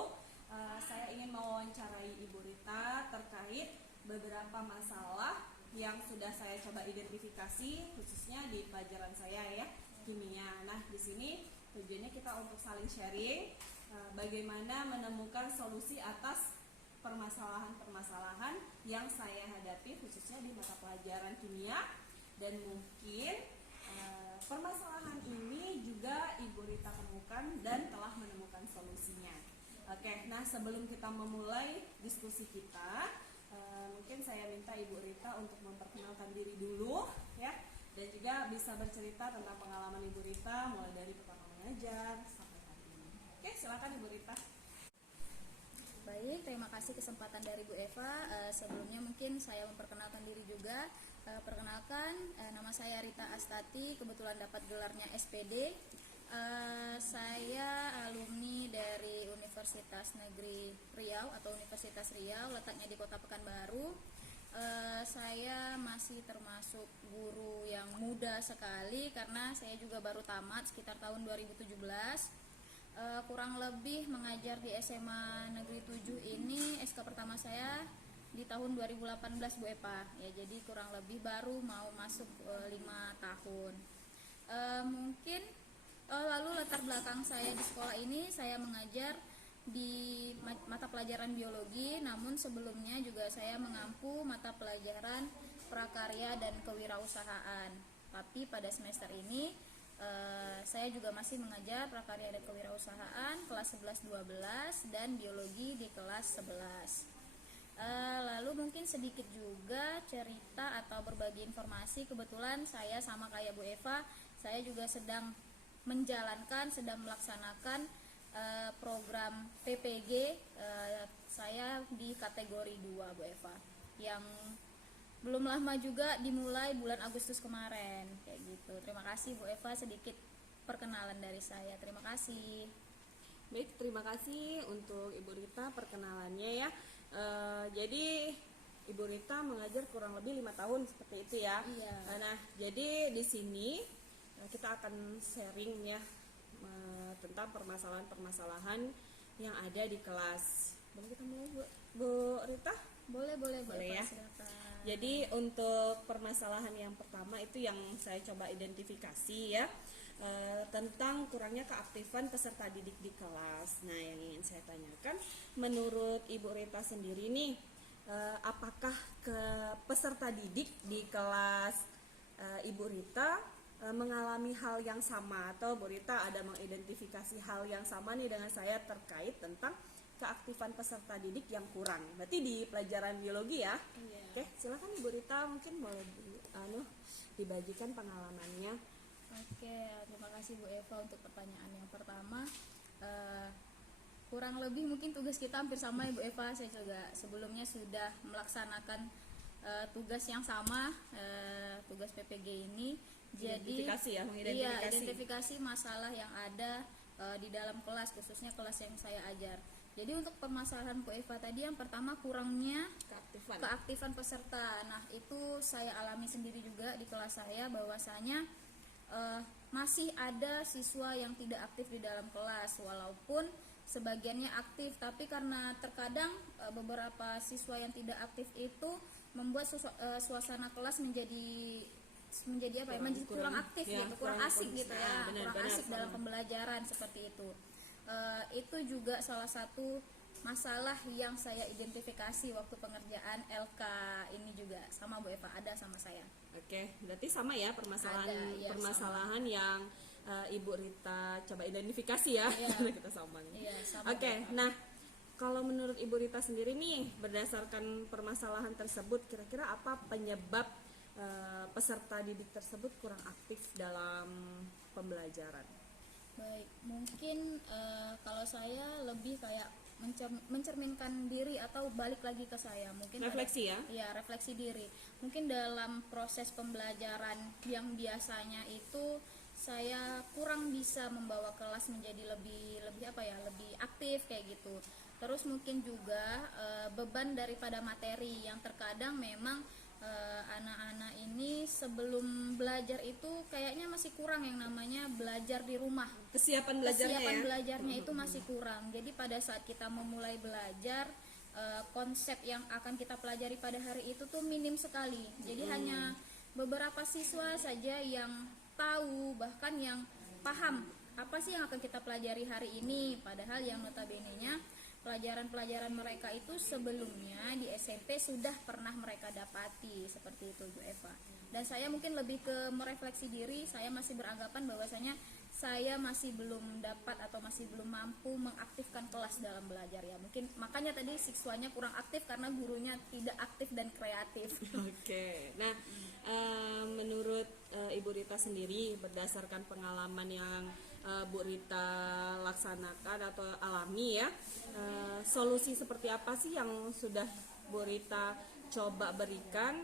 saya ingin mewawancarai Ibu Rita terkait beberapa masalah yang sudah saya coba identifikasi khususnya di pelajaran saya ya, kimia. Nah, di sini tujuannya kita untuk saling sharing bagaimana menemukan solusi atas permasalahan-permasalahan yang saya hadapi khususnya di mata pelajaran kimia, dan mungkin permasalahan ini juga Ibu Rita temukan dan telah menemukan solusinya. Oke, nah sebelum kita memulai diskusi kita, mungkin saya minta Ibu Rita untuk memperkenalkan diri dulu ya, dan juga bisa bercerita tentang pengalaman Ibu Rita mulai dari pertama mengajar sampai hari ini. Oke, silakan Ibu Rita. Baik, terima kasih kesempatan dari Bu Eva. Sebelumnya mungkin saya memperkenalkan diri juga. Perkenalkan, nama saya Rita Astati, kebetulan dapat gelarnya SPD. Saya alumni dari Universitas Negeri Riau atau Universitas Riau, letaknya di Kota Pekanbaru. Saya masih termasuk guru yang muda sekali karena saya juga baru tamat sekitar tahun 2017. Kurang lebih mengajar di SMA Negeri 7 ini SK pertama saya di tahun 2018 Bu Eva ya, jadi kurang lebih baru mau masuk 5 tahun. Mungkin lalu latar belakang saya di sekolah ini, saya mengajar di mata pelajaran biologi, namun sebelumnya juga saya mengampu mata pelajaran prakarya dan kewirausahaan. Tapi pada semester ini saya juga masih mengajar prakarya dan kewirausahaan kelas 11-12 dan biologi di kelas 11. Lalu mungkin sedikit juga cerita atau berbagi informasi. Kebetulan saya sama kayak Bu Eva, saya juga sedang melaksanakan program PPG. Saya di kategori 2 Bu Eva, yang belum lama juga dimulai bulan Agustus kemarin kayak gitu. Terima kasih Bu Eva, sedikit perkenalan dari saya. Terima kasih. Baik, terima kasih untuk Ibu Rita perkenalannya ya. Jadi Ibu Rita mengajar kurang lebih 5 tahun seperti itu ya. Iya. Nah, jadi di sini kita akan sharing ya tentang permasalahan-permasalahan yang ada di kelas. Boleh kita mulai Bu Rita? Boleh Bu ya. Eva, silakan. Jadi untuk permasalahan yang pertama itu yang saya coba identifikasi ya, tentang kurangnya keaktifan peserta didik di kelas. Nah, yang ingin saya tanyakan, menurut Ibu Rita sendiri nih, apakah peserta didik di kelas Ibu Rita mengalami hal yang sama, atau Bu Rita ada mengidentifikasi hal yang sama nih dengan saya terkait tentang keaktifan peserta didik yang kurang? Berarti di pelajaran biologi ya. Iya. Oke, silakan Ibu Rita, mungkin boleh dibagikan pengalamannya. Oke, terima kasih Bu Eva untuk pertanyaan yang pertama. Kurang lebih mungkin tugas kita hampir sama ya Bu Eva. Saya juga sebelumnya sudah melaksanakan tugas yang sama, tugas PPG ini. Jadi identifikasi masalah yang ada di dalam kelas, khususnya kelas yang saya ajar. Jadi untuk permasalahan Bu Eva tadi, yang pertama kurangnya keaktifan peserta. Nah, itu saya alami sendiri juga di kelas saya, bahwasanya masih ada siswa yang tidak aktif di dalam kelas, walaupun sebagiannya aktif, tapi karena terkadang beberapa siswa yang tidak aktif itu membuat suasana kelas menjadi kurang aktif ya, gitu, kurang asik gitu ya, kurang asik dalam pembelajaran seperti itu. Itu juga salah satu masalah yang saya identifikasi waktu pengerjaan LK ini juga sama Bu Eva, ada sama saya. Oke, berarti sama ya permasalahan yang Ibu Rita coba identifikasi ya, karena kita sama nih. Oke, nah kalau menurut Ibu Rita sendiri nih, berdasarkan permasalahan tersebut, kira-kira apa penyebab peserta didik tersebut kurang aktif dalam pembelajaran? Baik, mungkin kalau saya lebih kayak mencerminkan diri atau balik lagi ke saya, mungkin refleksi refleksi diri. Mungkin dalam proses pembelajaran yang biasanya itu saya kurang bisa membawa kelas menjadi lebih aktif kayak gitu. Terus mungkin juga beban daripada materi yang terkadang memang anak-anak ini sebelum belajar itu kayaknya masih kurang yang namanya belajar di rumah. Kesiapan belajarnya Kesiapan ya. belajarnya itu masih kurang. Jadi pada saat kita memulai belajar, konsep yang akan kita pelajari pada hari itu tuh minim sekali. Jadi hanya beberapa siswa saja yang tahu, bahkan yang paham apa sih yang akan kita pelajari hari ini. Padahal yang notabene-nya pelajaran-pelajaran mereka itu sebelumnya di SMP sudah pernah mereka dapati, seperti itu Bu Eva. Dan saya mungkin lebih ke merefleksi diri, saya masih beranggapan bahwasanya saya masih belum dapat atau masih belum mampu mengaktifkan kelas dalam belajar ya. Mungkin makanya tadi siswanya kurang aktif karena gurunya tidak aktif dan kreatif. Oke. Nah, menurut Ibu Rita sendiri berdasarkan pengalaman yang Bu Rita laksanakan atau alami ya, solusi seperti apa sih yang sudah Bu Rita coba berikan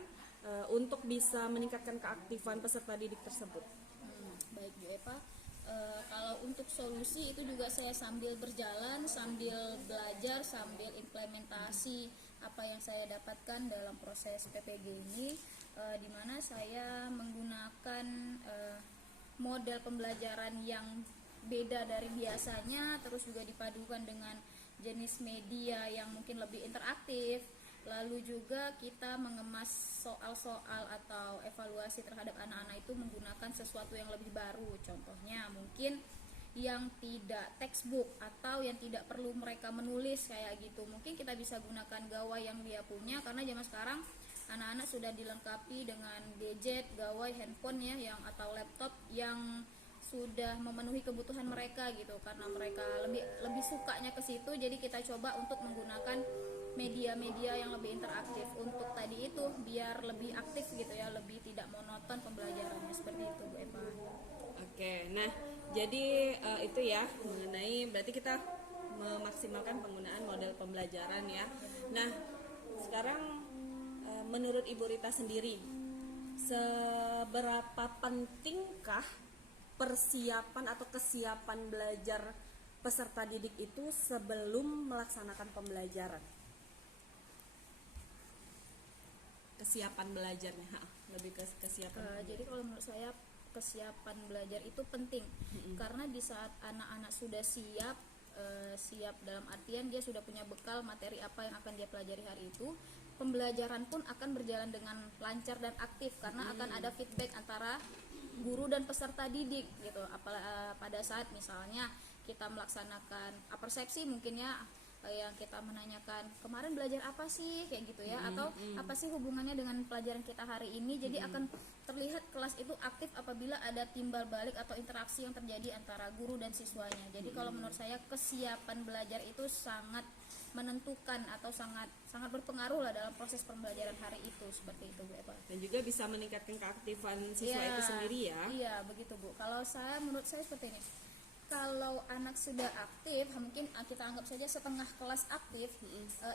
untuk bisa meningkatkan keaktifan peserta didik tersebut? Baik Bu Eva, kalau untuk solusi itu juga saya sambil berjalan, sambil belajar, sambil implementasi apa yang saya dapatkan dalam proses PPG ini, di mana saya menggunakan model pembelajaran yang beda dari biasanya, terus juga dipadukan dengan jenis media yang mungkin lebih interaktif. Lalu juga kita mengemas soal-soal atau evaluasi terhadap anak-anak itu menggunakan sesuatu yang lebih baru. Contohnya mungkin yang tidak textbook atau yang tidak perlu mereka menulis kayak gitu. Mungkin kita bisa gunakan gawai yang dia punya, karena zaman sekarang anak-anak sudah dilengkapi dengan gadget, gawai, handphone ya, yang atau laptop yang sudah memenuhi kebutuhan mereka gitu, karena mereka lebih sukanya ke situ. Jadi kita coba untuk menggunakan media-media yang lebih interaktif untuk tadi itu biar lebih aktif gitu ya, lebih tidak monoton pembelajarannya, seperti itu Bu Eva. Oke, nah jadi itu ya mengenai berarti kita memaksimalkan penggunaan model pembelajaran ya. Nah sekarang menurut Ibu Rita sendiri, seberapa pentingkah persiapan atau kesiapan belajar peserta didik itu sebelum melaksanakan pembelajaran? Kesiapan belajarnya, lebih ke kesiapan. Jadi kalau menurut saya kesiapan belajar itu penting, karena di saat anak-anak sudah siap, siap dalam artian dia sudah punya bekal materi apa yang akan dia pelajari hari itu, pembelajaran pun akan berjalan dengan lancar dan aktif, karena akan ada feedback antara guru dan peserta didik gitu. Pada saat misalnya kita melaksanakan persepsi mungkin ya, yang kita menanyakan kemarin belajar apa sih kayak gitu ya, atau apa sih hubungannya dengan pelajaran kita hari ini. Jadi akan terlihat kelas itu aktif apabila ada timbal balik atau interaksi yang terjadi antara guru dan siswanya. Jadi kalau menurut saya kesiapan belajar itu sangat menentukan atau sangat berpengaruh lah dalam proses pembelajaran hari itu, seperti itu Bu Eva. Dan juga bisa meningkatkan keaktifan siswa itu sendiri ya. Iya begitu Bu. Kalau menurut saya seperti ini, kalau anak sudah aktif, mungkin kita anggap saja setengah kelas aktif,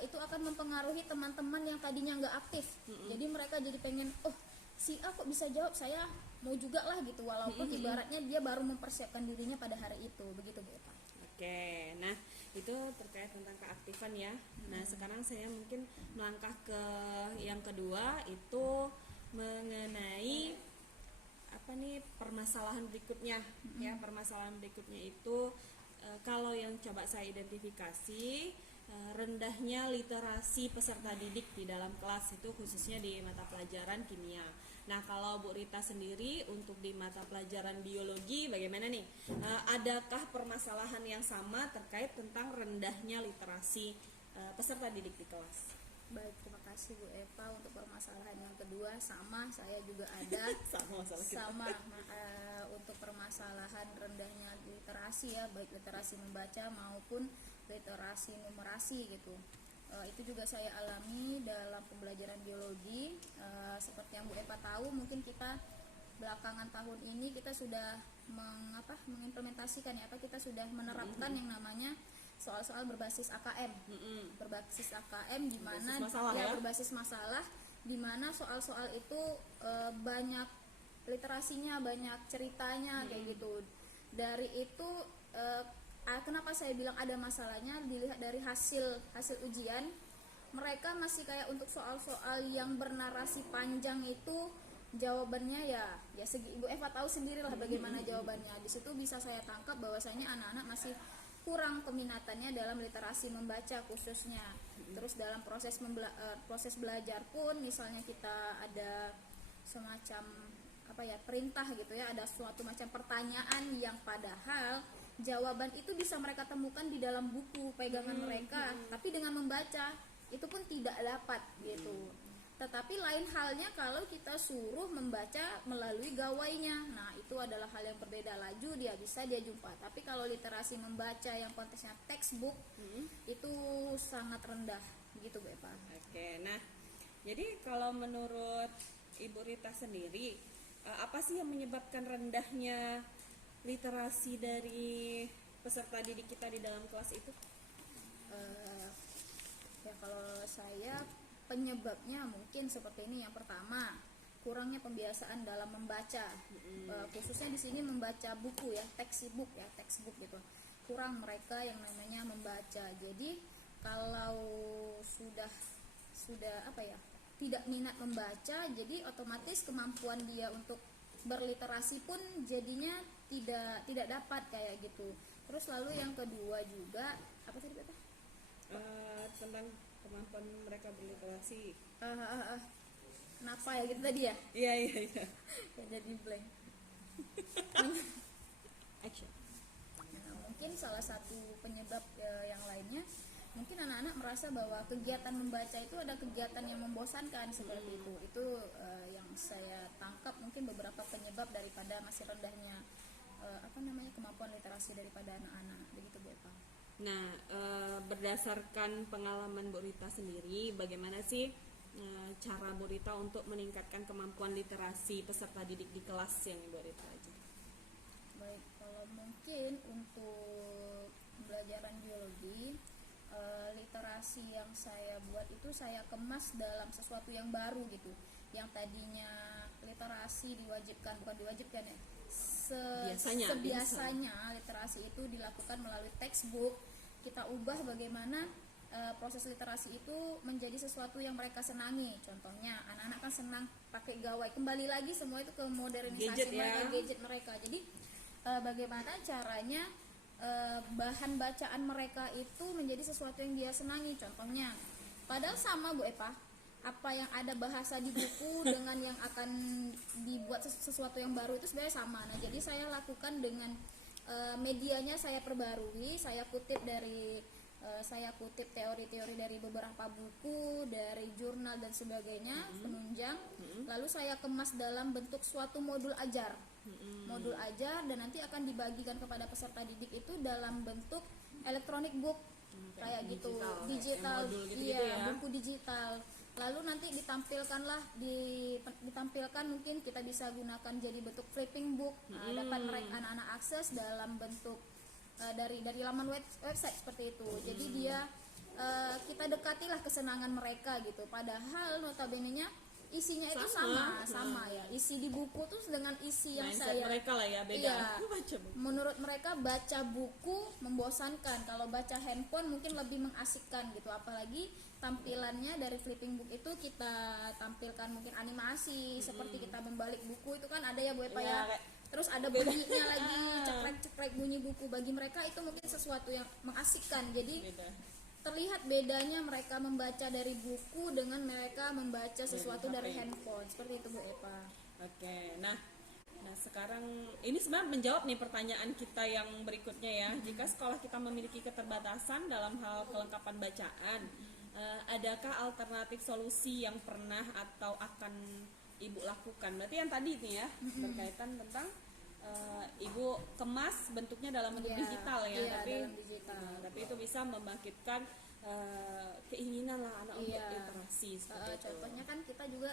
itu akan mempengaruhi teman-teman yang tadinya nggak aktif. Jadi mereka jadi pengen, oh si A kok bisa jawab, saya mau juga lah gitu, walaupun ibaratnya dia baru mempersiapkan dirinya pada hari itu, begitu Bu Eva. Oke, nah itu terkait tentang keaktifan ya. Nah sekarang saya mungkin melangkah ke yang kedua, itu mengenai permasalahan berikutnya ya. Permasalahan berikutnya itu kalau yang coba saya identifikasi, rendahnya literasi peserta didik di dalam kelas, itu khususnya di mata pelajaran kimia. Nah kalau Bu Rita sendiri untuk di mata pelajaran biologi bagaimana nih? Adakah permasalahan yang sama terkait tentang rendahnya literasi peserta didik di kelas? Baik, terima kasih Bu Eva. Untuk permasalahan yang kedua sama, saya juga ada untuk permasalahan rendahnya literasi ya, baik literasi membaca maupun literasi numerasi gitu. Itu juga saya alami dalam pembelajaran biologi. Seperti yang Bu Eva tahu, mungkin kita belakangan tahun ini kita sudah mengimplementasikan ya, kita sudah menerapkan yang namanya soal-soal berbasis AKM. Berbasis AKM di mana berbasis masalah, di mana soal-soal itu banyak literasinya, banyak ceritanya kayak gitu. Dari itu kenapa saya bilang ada masalahnya, dilihat dari hasil ujian. mereka masih kayak untuk soal-soal yang bernarasi panjang itu jawabannya ya segi Ibu Eva tahu sendirilah bagaimana jawabannya. Di situ bisa saya tangkap bahwasanya anak-anak masih kurang peminatannya dalam literasi membaca khususnya. Terus dalam proses belajar pun misalnya kita ada semacam perintah gitu ya, ada suatu macam pertanyaan yang padahal jawaban itu bisa mereka temukan di dalam buku pegangan mereka, tapi dengan membaca itu pun tidak dapat gitu. Tetapi lain halnya kalau kita suruh membaca melalui gawainya. Nah, itu adalah hal yang berbeda, laju dia jumpa. Tapi kalau literasi membaca yang konteksnya textbook itu sangat rendah gitu, Bu Eva. Oke, nah jadi kalau menurut Ibu Rita sendiri, apa sih yang menyebabkan rendahnya literasi dari peserta didik kita di dalam kelas itu? Ya kalau saya penyebabnya mungkin seperti ini. Yang pertama, kurangnya pembiasaan dalam membaca, khususnya di sini membaca buku ya, textbook gitu. Kurang mereka yang namanya membaca. Jadi kalau sudah tidak minat membaca, jadi otomatis kemampuan dia untuk berliterasi pun jadinya tidak dapat kayak gitu. Terus lalu yang kedua juga apa tadi Pak? Tentang kemampuan mereka berliterasi. Kenapa ya gitu tadi ya? Iya. Ya jadi blank. Action. Nah, mungkin salah satu penyebab yang lainnya, mungkin anak-anak merasa bahwa kegiatan membaca itu ada kegiatan yang membosankan seperti itu. Itu yang saya tangkap mungkin beberapa penyebab daripada masih rendahnya kemampuan literasi daripada anak-anak. Begitu Bu Eva. Nah, berdasarkan pengalaman Bu Rita sendiri, bagaimana sih cara Bu Rita untuk meningkatkan kemampuan literasi peserta didik di kelas yang Bu Rita aja? Baik, kalau mungkin untuk pembelajaran biologi, literasi yang saya buat itu saya kemas dalam sesuatu yang baru gitu. Yang tadinya literasi bukan diwajibkan ya. Sebiasanya literasi itu dilakukan melalui textbook, kita ubah bagaimana proses literasi itu menjadi sesuatu yang mereka senangi. Contohnya anak-anak kan senang pakai gawai, kembali lagi semua itu ke modernisasi gadget mereka. Jadi bagaimana caranya bahan bacaan mereka itu menjadi sesuatu yang dia senangi. Contohnya padahal sama Bu Eva, apa yang ada bahasa di buku dengan yang akan dibuat sesuatu yang baru itu sebenarnya sama. Nah, jadi saya lakukan dengan medianya saya perbarui, saya kutip teori-teori dari beberapa buku, dari jurnal dan sebagainya, penunjang. Lalu saya kemas dalam bentuk suatu modul ajar. Modul ajar dan nanti akan dibagikan kepada peserta didik itu dalam bentuk electronic book kayak gitu, digital, buku digital. Lalu nanti ditampilkan mungkin kita bisa gunakan jadi bentuk flipping book. Nah, dapat mereka anak-anak akses dalam bentuk dari laman website seperti itu. Jadi dia kita dekatilah kesenangan mereka gitu. Padahal notabene-nya isinya itu sama ya. Isi di buku tuh dengan isi yang mindset mereka lah ya, beda. Iya, menurut mereka baca buku membosankan, kalau baca handphone mungkin lebih mengasikkan gitu. Apalagi tampilannya dari flipping book itu kita tampilkan mungkin animasi seperti kita membalik buku itu kan ada ya Bu Eva ya. Terus ada bunyinya lagi, cekrek-cekrek bunyi buku. Bagi mereka itu mungkin sesuatu yang mengasikkan. Jadi terlihat bedanya mereka membaca dari buku dengan mereka membaca sesuatu dari handphone. Seperti itu Bu Eva. Oke, nah sekarang ini sebenarnya menjawab nih pertanyaan kita yang berikutnya ya. Jika sekolah kita memiliki keterbatasan dalam hal kelengkapan bacaan, adakah alternatif solusi yang pernah atau akan Ibu lakukan? Berarti yang tadi nih ya, berkaitan tentang Ibu kemas bentuknya dalam bentuk digital ya, tapi itu bisa membangkitkan keinginan lah anak untuk literasi. Contohnya kan kita juga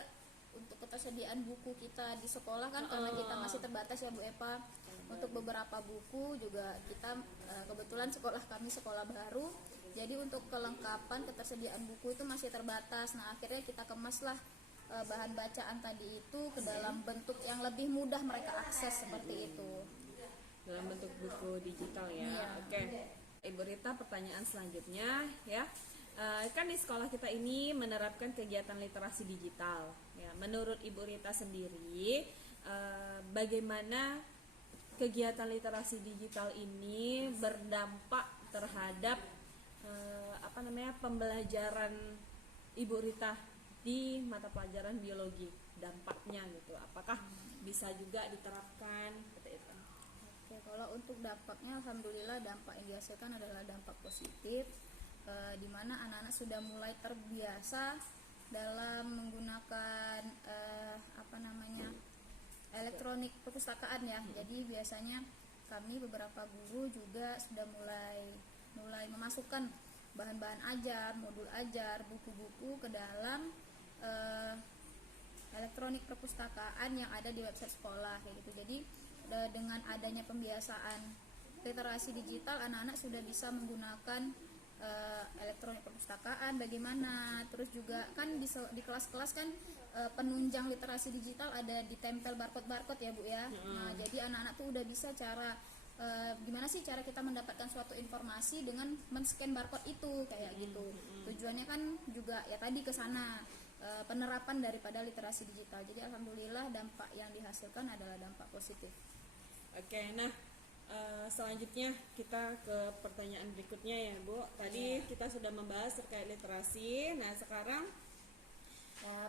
untuk ketersediaan buku kita di sekolah kan karena kita masih terbatas ya Bu Eva. Untuk beberapa buku juga kita kebetulan sekolah kami sekolah baru, jadi untuk kelengkapan ketersediaan buku itu masih terbatas. Nah, akhirnya kita kemaslah bahan bacaan tadi itu ke dalam bentuk yang lebih mudah mereka akses seperti itu. Dalam bentuk buku digital ya. Oke. Ibu Rita, pertanyaan selanjutnya ya. Kan di sekolah kita ini menerapkan kegiatan literasi digital. Ya, menurut Ibu Rita sendiri, bagaimana kegiatan literasi digital ini berdampak terhadap pembelajaran Ibu Rita di mata pelajaran biologi, dampaknya gitu, apakah bisa juga diterapkan seperti itu? Oke, kalau untuk dampaknya, alhamdulillah dampak yang dihasilkan adalah dampak positif, di mana anak-anak sudah mulai terbiasa dalam menggunakan elektronik perpustakaan ya. Jadi biasanya kami beberapa guru juga sudah mulai memasukkan bahan-bahan ajar, modul ajar, buku-buku ke dalam elektronik perpustakaan yang ada di website sekolah kayak gitu. Jadi dengan adanya pembiasaan literasi digital, anak-anak sudah bisa menggunakan elektronik perpustakaan bagaimana. Terus juga kan di kelas-kelas kan penunjang literasi digital ada ditempel barcode ya Bu ya. Nah, jadi anak-anak tuh udah bisa gimana sih cara kita mendapatkan suatu informasi dengan men-scan barcode itu kayak gitu. Tujuannya kan juga ya tadi ke sana, penerapan daripada literasi digital. Jadi alhamdulillah dampak yang dihasilkan adalah dampak positif. Oke, nah selanjutnya kita ke pertanyaan berikutnya ya Bu. Tadi kita sudah membahas terkait literasi. Nah sekarang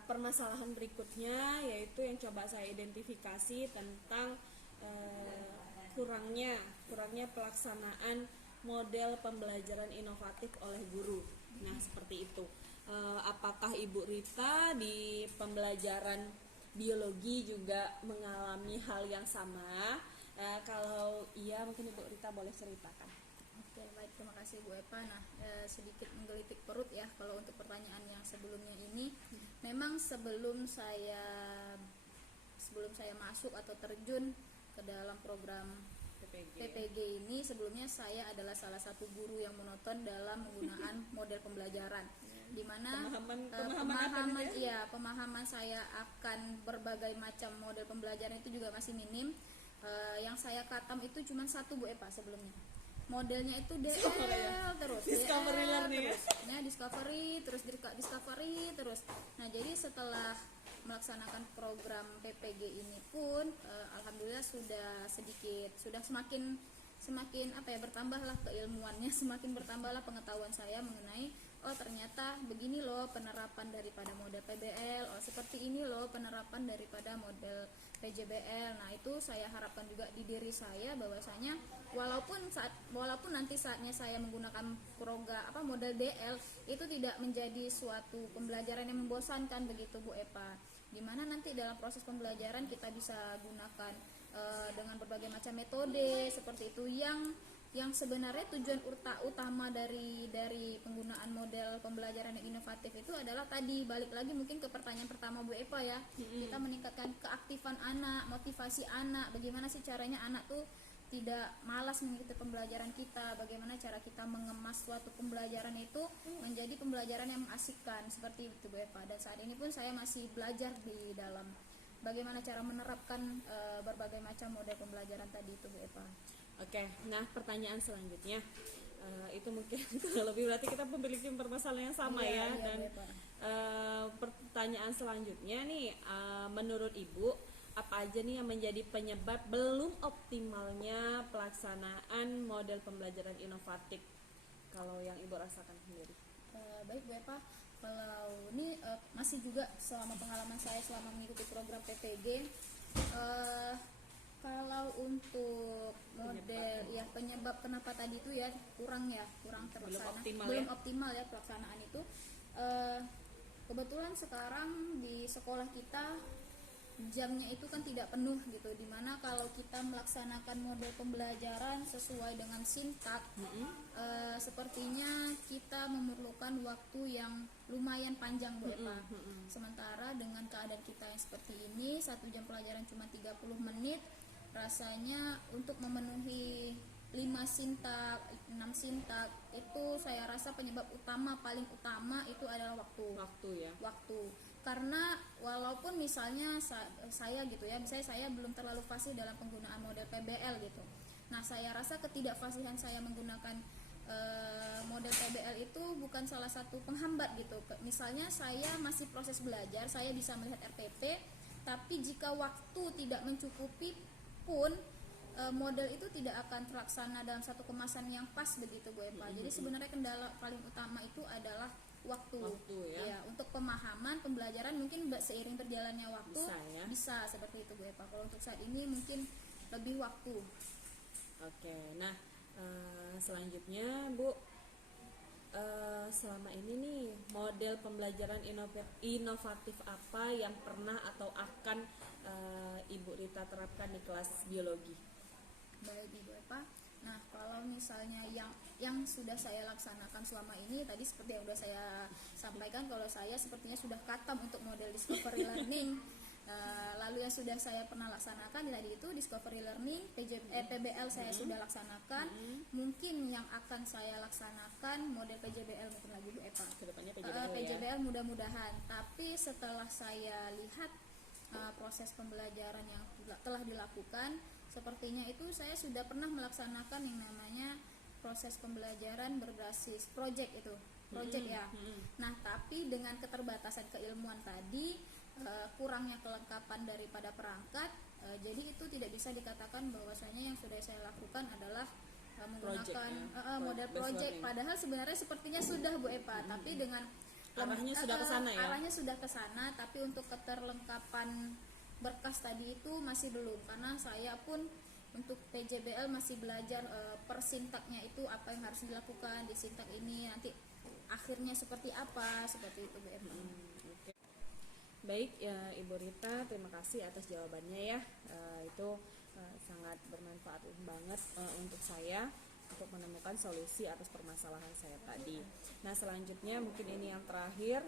permasalahan berikutnya yaitu yang coba saya identifikasi tentang kurangnya pelaksanaan model pembelajaran inovatif oleh guru. Nah seperti itu. Apakah Ibu Rita di pembelajaran biologi juga mengalami hal yang sama? Kalau iya mungkin Ibu Rita boleh ceritakan. Oke, baik, terima kasih Bu Epa. Nah, sedikit menggelitik perut ya kalau untuk pertanyaan yang sebelumnya ini. Memang sebelum saya masuk atau terjun ke dalam program PPG ini, sebelumnya saya adalah salah satu guru yang monoton dalam menggunakan model pembelajaran, di mana pemahaman saya akan berbagai macam model pembelajaran itu juga masih minim. Yang saya katam itu cuma satu Bu Epa sebelumnya. Modelnya itu DL terus, Discovery learning terus. Ya, discovery terus. Nah, jadi setelah melaksanakan program PPG ini pun alhamdulillah sudah semakin bertambahlah keilmuannya, semakin bertambahlah pengetahuan saya mengenai ternyata begini loh penerapan daripada model PBL, seperti ini loh penerapan daripada model PJBL. Nah, itu saya harapkan juga di diri saya bahwasanya walaupun nanti saatnya saya menggunakan model DL itu tidak menjadi suatu pembelajaran yang membosankan begitu Bu Epa. Dimana nanti dalam proses pembelajaran kita bisa gunakan dengan berbagai macam metode seperti itu yang sebenarnya tujuan utama dari penggunaan model pembelajaran yang inovatif itu adalah tadi balik lagi mungkin ke pertanyaan pertama Bu Epa ya. Kita meningkatkan keaktifan anak, motivasi anak, bagaimana sih caranya anak tuh tidak malas mengikuti pembelajaran kita, bagaimana cara kita mengemas suatu pembelajaran itu menjadi pembelajaran yang mengasihkan seperti itu Bu Epa. Dan saat ini pun saya masih belajar di dalam bagaimana cara menerapkan berbagai macam model pembelajaran tadi itu Bu Epa. Oke, nah pertanyaan selanjutnya itu mungkin kurang lebih berarti kita memiliki permasalahan yang sama ya. Dan pertanyaan selanjutnya nih, menurut Ibu apa aja nih yang menjadi penyebab belum optimalnya pelaksanaan model pembelajaran inovatif kalau yang Ibu rasakan sendiri? Baik Bu Epa, kalau ini masih juga selama pengalaman saya selama mengikuti program PPG, kalau untuk model penyebab kenapa tadi itu ya kurang terlaksana, belum optimal ya pelaksanaan itu. Kebetulan sekarang di sekolah kita jamnya itu kan tidak penuh gitu, dimana kalau kita melaksanakan model pembelajaran sesuai dengan sintak, sepertinya kita memerlukan waktu yang lumayan panjang Bu Epa. Sementara dengan keadaan kita yang seperti ini, 1 jam pelajaran cuma 30 menit, rasanya untuk memenuhi 5 sintak, 6 sintak itu saya rasa penyebab paling utama itu adalah waktu. Karena walaupun misalnya saya gitu ya, misalnya saya belum terlalu fasih dalam penggunaan model PBL gitu. Nah, saya rasa ketidakfasihan saya menggunakan model PBL itu bukan salah satu penghambat gitu. Misalnya saya masih proses belajar, saya bisa melihat RPP, tapi jika waktu tidak mencukupi pun model itu tidak akan terlaksana dalam satu kemasan yang pas begitu Bu Eva. Jadi sebenarnya kendala paling utama itu adalah waktu ya. Untuk pemahaman pembelajaran mungkin seiring berjalannya waktu bisa seperti itu Bu Eva. Kalau untuk saat ini mungkin lebih waktu. Oke, nah selanjutnya Bu, selama ini nih model pembelajaran inovatif apa yang pernah atau akan Ibu Rita terapkan di kelas biologi? Baik Ibu Eva. Nah, kalau misalnya yang sudah saya laksanakan selama ini tadi seperti yang sudah saya sampaikan, kalau saya sepertinya sudah khatam untuk model discovery learning. Lalu yang sudah saya pernah laksanakan tadi itu discovery learning, PBL saya sudah laksanakan. Mungkin yang akan saya laksanakan model PJBL mungkin lagi Bu Eva. Kedepannya PJBL mudah-mudahan. Tapi setelah saya lihat proses pembelajaran yang telah dilakukan, sepertinya itu saya sudah pernah melaksanakan yang namanya proses pembelajaran berbasis project itu. Ya. Nah, tapi dengan keterbatasan keilmuan tadi, kurangnya kelengkapan daripada perangkat, jadi itu tidak bisa dikatakan bahwasanya yang sudah saya lakukan adalah menggunakan model project. Padahal sebenarnya sepertinya sudah Bu Eva, tapi dengan arahnya sudah ke sana ya. Arahnya sudah ke sana, tapi untuk keterlengkapan berkas tadi itu masih belum, karena saya pun untuk PJBL masih belajar per sintaknya itu apa yang harus dilakukan di sintak ini, nanti akhirnya seperti apa, seperti itu Bu Eva. Okay. Baik ya Ibu Rita, terima kasih atas jawabannya ya. Itu sangat bermanfaat banget untuk saya untuk menemukan solusi atas permasalahan saya tadi. Nah, selanjutnya mungkin ini yang terakhir,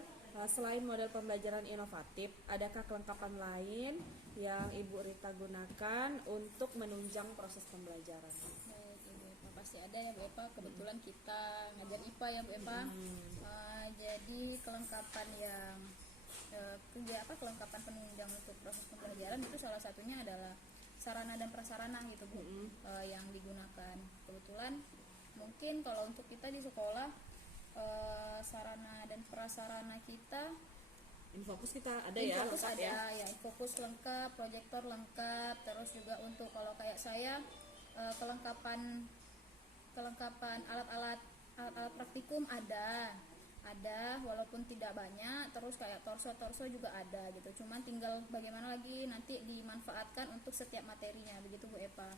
selain model pembelajaran inovatif, adakah kelengkapan lain yang Ibu Rita gunakan untuk menunjang proses pembelajaran? Baik Ibu Eva, pasti ada ya Bu Eva. Kebetulan kita ngajar IPA ya Bu Eva. Jadi kelengkapan yang kelengkapan penunjang untuk proses pembelajaran itu salah satunya adalah sarana dan prasarana gitu Bu, yang digunakan. Kebetulan mungkin kalau untuk kita di sekolah sarana dan prasarana kita, Infocus kita ada ya, Infocus lengkap ada ya, Infocus lengkap, proyektor lengkap, terus juga untuk kalau kayak saya kelengkapan alat-alat praktikum ada walaupun tidak banyak, terus kayak torso juga ada gitu, cuman tinggal bagaimana lagi nanti dimanfaatkan untuk setiap materinya begitu Bu Eva.